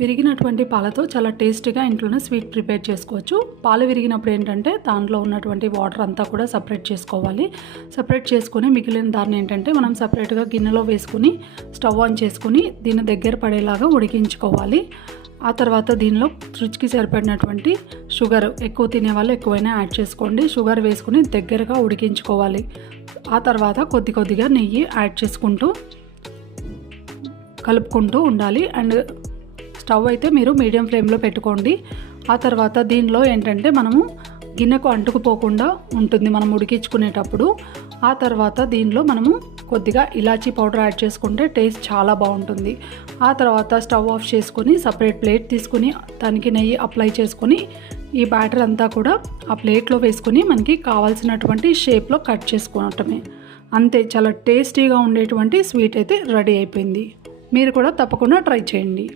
విరిగినటువంటి పాలతో చాలా టేస్టీగా ఇంట్లోనే స్వీట్ ప్రిపేర్ చేసుకోవచ్చు. పాలు విరిగినప్పుడు ఏంటంటే దాంట్లో ఉన్నటువంటి వాటర్ అంతా కూడా సపరేట్ చేసుకోవాలి. సపరేట్ చేసుకొని మిగిలిన దాన్ని ఏంటంటే మనం సపరేట్గా గిన్నెలో వేసుకుని స్టవ్ ఆన్ చేసుకుని దీన్ని దగ్గర పడేలాగా ఉడికించుకోవాలి. ఆ తర్వాత దీనిలో రుచికి సరిపడినటువంటి షుగర్, ఎక్కువ తినే వాళ్ళు ఎక్కువైనా యాడ్ చేసుకోండి. షుగర్ వేసుకుని దగ్గరగా ఉడికించుకోవాలి. ఆ తర్వాత కొద్ది కొద్దిగా నెయ్యి యాడ్ చేసుకుంటూ కలుపుకుంటూ ఉండాలి. అండ్ స్టవ్ అయితే మీరు మీడియం ఫ్లేమ్లో పెట్టుకోండి. ఆ తర్వాత దీనిలో ఏంటంటే మనము గిన్నెకు అంటుకుపోకుండా ఉంటుంది మనం ఉడికించుకునేటప్పుడు. ఆ తర్వాత దీనిలో మనము కొద్దిగా ఇలాచీ పౌడర్ యాడ్ చేసుకుంటే టేస్ట్ చాలా బాగుంటుంది. ఆ తర్వాత స్టవ్ ఆఫ్ చేసుకొని సపరేట్ ప్లేట్ తీసుకుని దానికి నెయ్యి అప్లై చేసుకొని ఈ బ్యాటర్ అంతా కూడా ఆ ప్లేట్లో వేసుకొని మనకి కావాల్సినటువంటి షేప్లో కట్ చేసుకోవటమే. అంతే, చాలా టేస్టీగా ఉండేటువంటి స్వీట్ అయితే రెడీ అయిపోయింది. మీరు కూడా తప్పకుండా ట్రై చేయండి.